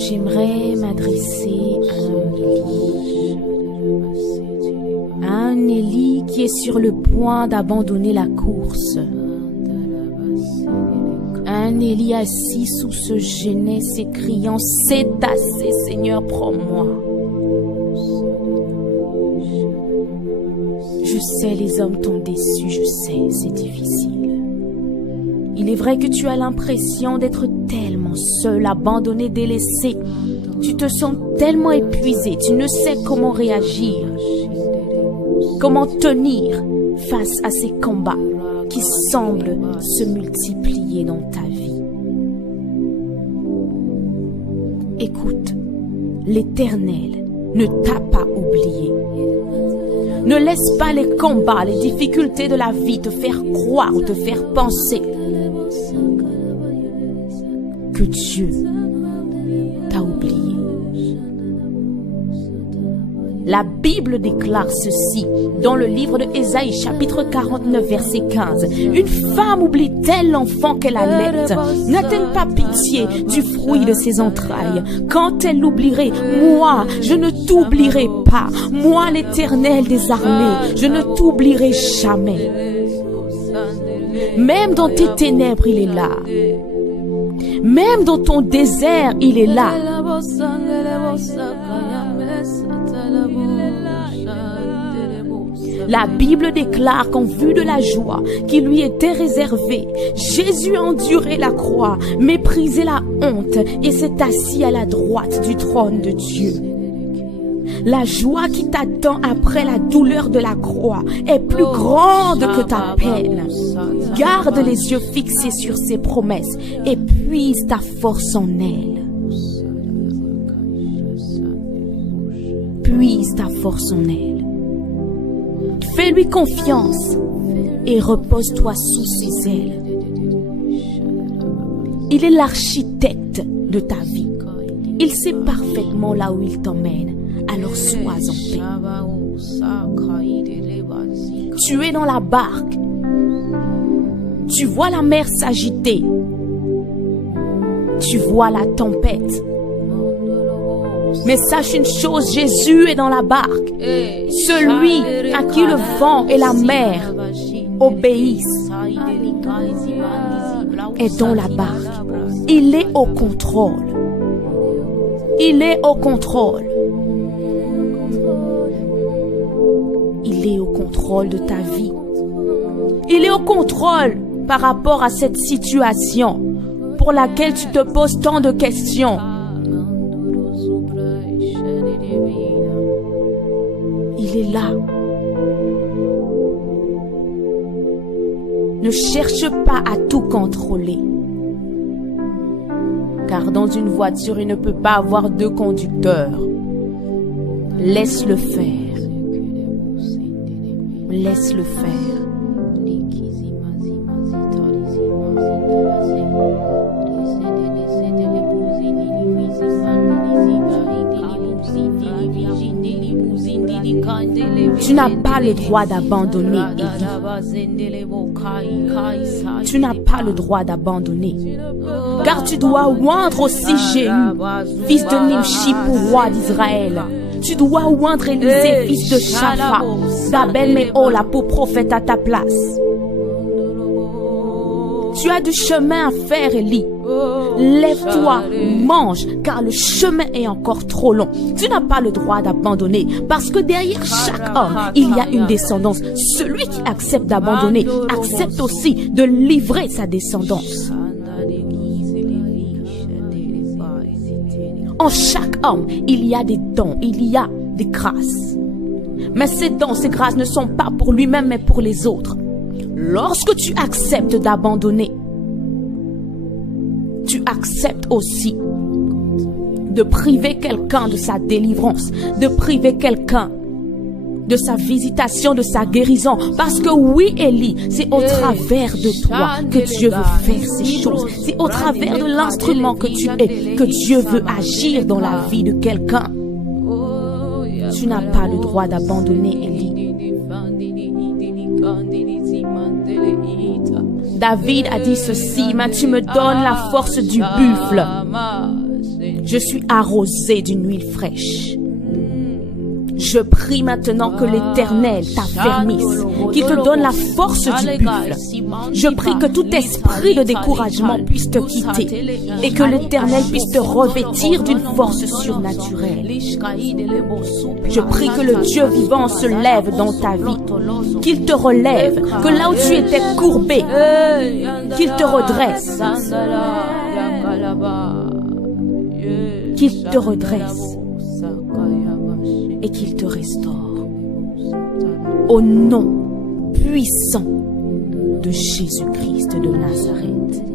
J'aimerais m'adresser à un Élie qui est sur le point d'abandonner la course. Un Élie assis sous ce genêt s'écriant « C'est assez, Seigneur, prends-moi ». Je sais, les hommes t'ont déçu, je sais, c'est difficile. Il est vrai que tu as l'impression d'être tellement seul, abandonné, délaissé. Tu te sens tellement épuisé, tu ne sais comment réagir, comment tenir face à ces combats qui semblent se multiplier dans ta vie. Écoute, l'Éternel ne t'a pas oublié. Ne laisse pas les combats, les difficultés de la vie te faire croire ou te faire penser que Dieu t'a oublié. La Bible déclare ceci dans le livre de Ésaïe chapitre 49 verset 15. Une femme oublie-t-elle l'enfant qu'elle allaite? N'a-t-elle pas pitié du fruit de ses entrailles? Quand elle l'oublierait, moi, je ne t'oublierai pas. Moi, l'Éternel des armées, je ne t'oublierai jamais. Même dans tes ténèbres, il est là. Même dans ton désert, il est là. La Bible déclare qu'en vue de la joie qui lui était réservée, Jésus a enduré la croix, méprisé la honte et s'est assis à la droite du trône de Dieu. La joie qui t'attend après la douleur de la croix est plus grande que ta peine. Garde les yeux fixés sur ses promesses et puise ta force en elle. Puise ta force en elle. Fais-lui confiance et repose-toi sous ses ailes. Il est l'architecte de ta vie. Il sait parfaitement là où il t'emmène. Alors sois en paix. Tu es dans la barque. Tu vois la mer s'agiter. Tu vois la tempête. Mais sache une chose, Jésus est dans la barque. Celui à qui le vent et la mer obéissent est dans la barque. Il est au contrôle. Il est au contrôle. Il est au contrôle de ta vie. Il est au contrôle par rapport à cette situation pour laquelle tu te poses tant de questions. Il est là. Ne cherche pas à tout contrôler. Car dans une voiture, il ne peut pas avoir deux conducteurs. Laisse-le faire. Laisse-le faire. Tu n'as pas le droit d'abandonner, Élie. Tu n'as pas le droit d'abandonner. Car tu dois oindre aussi Jéhu, fils de Nimshi, pour roi d'Israël. Tu dois oindre Élisée, fils de Shaphat, d'Abel Méhola, pour prophète à ta place. Tu as du chemin à faire, Élie. Lève-toi, mange, car le chemin est encore trop long. Tu n'as pas le droit d'abandonner, parce que derrière chaque homme, il y a une descendance. Celui qui accepte d'abandonner accepte aussi de livrer sa descendance. En chaque homme, il y a des dons, il y a des grâces. Mais ces dons, ces grâces ne sont pas pour lui-même, mais pour les autres. Lorsque tu acceptes d'abandonner, tu acceptes aussi de priver quelqu'un de sa délivrance, de priver quelqu'un de sa visitation, de sa guérison. Parce que oui, Élie, c'est au travers de toi que Dieu veut faire ces choses. C'est au travers de l'instrument que tu es que Dieu veut agir dans la vie de quelqu'un. Tu n'as pas le droit d'abandonner, Élie. David a dit ceci: mais tu me donnes la force du buffle. Je suis arrosé d'une huile fraîche. Je prie maintenant que l'Éternel t'affermisse, qu'il te donne la force du buffle. Je prie que tout esprit de découragement puisse te quitter et que l'Éternel puisse te revêtir d'une force surnaturelle. Je prie que le Dieu vivant se lève dans ta vie, qu'il te relève, que là où tu étais courbé, qu'il te redresse, qu'il te redresse et qu'il te restaure. Au nom puissant de Jésus-Christ de Nazareth.